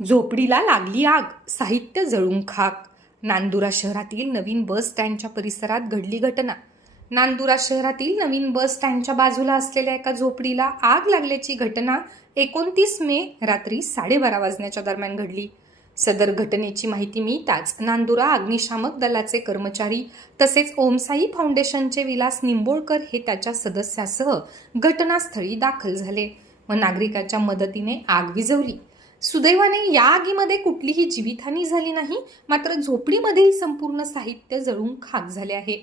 झोपडीला लागली आग. साहित्य जळून खाक. नांदुरा शहरातील नवीन बस स्टँडच्या परिसरात घडली घटना. नांदुरा शहरातील नवीन बस स्टँडच्या बाजूला असलेल्या एका झोपडीला आग लागल्याची घटना एकोणतीस मे रात्री साडेबारा वाजण्याच्या दरम्यान घडली. सदर घटनेची माहिती मिळताच नांदुरा अग्निशामक दलाचे कर्मचारी तसेच ओमसाई फाउंडेशनचे विलास निंबोळकर हे त्याच्या सदस्यासह घटनास्थळी दाखल झाले व नागरिकाच्या मदतीने आग विझवली. सुदैवाने या आगीमध्ये कुठलीही जीवितहानी झाली नाही मात्र झोपडीमधील संपूर्ण साहित्य जळून खाक झाले आहे.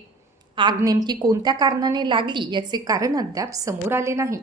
आग नेमकी कोणत्या कारणाने लागली याचे कारण अद्याप समोर आले नाही.